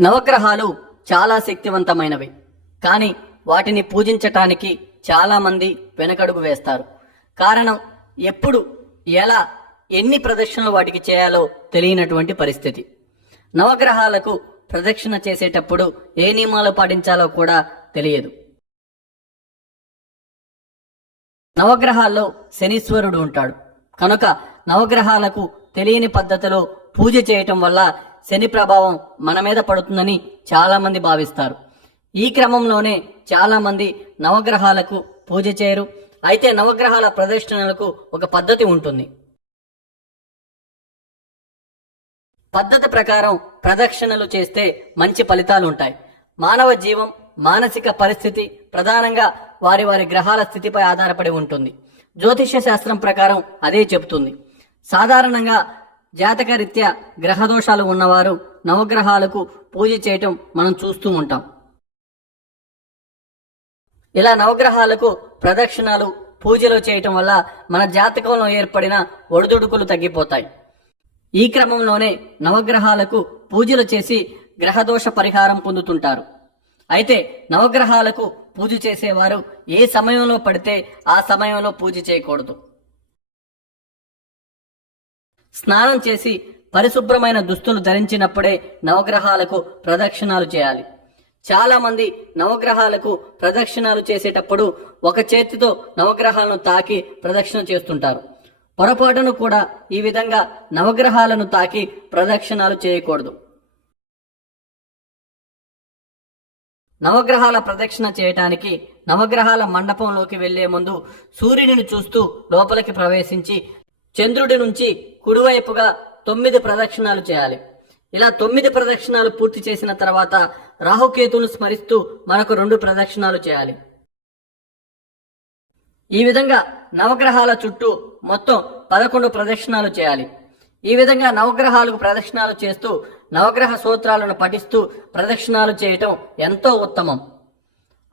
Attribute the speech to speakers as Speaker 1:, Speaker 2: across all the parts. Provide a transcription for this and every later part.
Speaker 1: నవగ్రహాలు చాలా శక్తివంతమైనవి. కానీ వాటిని పూజించటానికి చాలామంది వెనకడుగు వేస్తారు. కారణం ఎప్పుడు ఎలా ఎన్ని ప్రదక్షిణలు వాటికి చేయాలో తెలియనటువంటి పరిస్థితి. నవగ్రహాలకు ప్రదక్షిణ చేసేటప్పుడు ఏ నియమాలు పాటించాలో కూడా తెలియదు. నవగ్రహాల్లో శనీశ్వరుడు ఉంటాడు. కనుక నవగ్రహాలకు తెలియని పద్ధతిలో పూజ చేయటం వల్ల శని ప్రభావం మన మీద పడుతుందని చాలా మంది భావిస్తారు. ఈ క్రమంలోనే చాలా మంది నవగ్రహాలకు పూజ చేయరు. అయితే నవగ్రహాల ప్రదర్శనలకు ఒక పద్ధతి ఉంటుంది. పద్ధతి ప్రకారం ప్రదక్షిణలు చేస్తే మంచి ఫలితాలు ఉంటాయి. మానవ జీవం మానసిక పరిస్థితి ప్రధానంగా వారి వారి గ్రహాల స్థితిపై ఆధారపడి ఉంటుంది. జ్యోతిష్య శాస్త్రం ప్రకారం అదే చెబుతుంది. సాధారణంగా జాతకరీత్యా గ్రహదోషాలు ఉన్నవారు నవగ్రహాలకు పూజ చేయటం మనం చూస్తూ ఉంటాం. ఇలా నవగ్రహాలకు ప్రదక్షిణాలు పూజలు చేయటం వల్ల మన జాతకంలో ఏర్పడిన ఒడిదుడుకులు తగ్గిపోతాయి. ఈ క్రమంలోనే నవగ్రహాలకు పూజలు చేసి గ్రహదోష పరిహారం పొందుతుంటారు. అయితే నవగ్రహాలకు పూజ చేసేవారు ఏ సమయంలో పడితే ఆ సమయంలో పూజ చేయకూడదు. స్నానం చేసి పరిశుభ్రమైన దుస్తులు ధరించినప్పుడే నవగ్రహాలకు ప్రదక్షిణాలు చేయాలి. చాలామంది నవగ్రహాలకు ప్రదక్షిణాలు చేసేటప్పుడు ఒక చేతితో నవగ్రహాలను తాకి ప్రదక్షిణ చేస్తుంటారు. పొరపాటును కూడా ఈ విధంగా నవగ్రహాలను తాకి ప్రదక్షిణాలు చేయకూడదు. నవగ్రహాల ప్రదక్షిణ చేయటానికి నవగ్రహాల మండపంలోకి వెళ్ళే ముందు సూర్యుడిని చూస్తూ లోపలికి ప్రవేశించి చంద్రుడి నుంచి కుడివైపుగా తొమ్మిది ప్రదక్షిణాలు చేయాలి. ఇలా తొమ్మిది ప్రదక్షిణాలు పూర్తి చేసిన తర్వాత రాహుకేతును స్మరిస్తూ మరొక రెండు ప్రదక్షిణాలు చేయాలి. ఈ విధంగా నవగ్రహాల చుట్టూ మొత్తం పదకొండు ప్రదక్షిణాలు చేయాలి. ఈ విధంగా నవగ్రహాలకు ప్రదక్షిణాలు చేస్తూ నవగ్రహ సూత్రాలను పఠిస్తూ ప్రదక్షిణాలు చేయటం ఎంతో ఉత్తమం.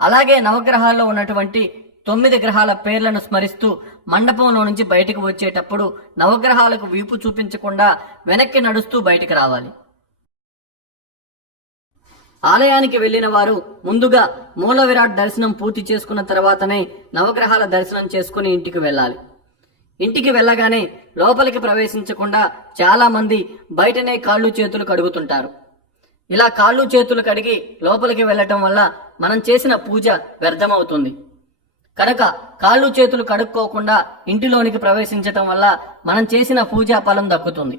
Speaker 1: అలాగే నవగ్రహాల్లో ఉన్నటువంటి తొమ్మిది గ్రహాల పేర్లను స్మరిస్తూ మండపంలో నుంచి బయటకు వచ్చేటప్పుడు నవగ్రహాలకు వీపు చూపించకుండా వెనక్కి నడుస్తూ బయటికి రావాలి. ఆలయానికి వెళ్ళిన వారు ముందుగా మూల విరాట్ దర్శనం పూర్తి చేసుకున్న తర్వాతనే నవగ్రహాల దర్శనం చేసుకుని ఇంటికి వెళ్ళాలి. ఇంటికి వెళ్ళగానే లోపలికి ప్రవేశించకుండా చాలా మంది బయటనే కాళ్ళు చేతులు కడుగుతుంటారు. ఇలా కాళ్ళు చేతులు కడిగి లోపలికి వెళ్ళటం వల్ల మనం చేసిన పూజ వ్యర్థమవుతుంది. కనుక కాళ్ళు చేతులు కడుక్కోకుండా ఇంటిలోనికి ప్రవేశించటం వల్ల మనం చేసిన పూజా ఫలం దక్కుతుంది.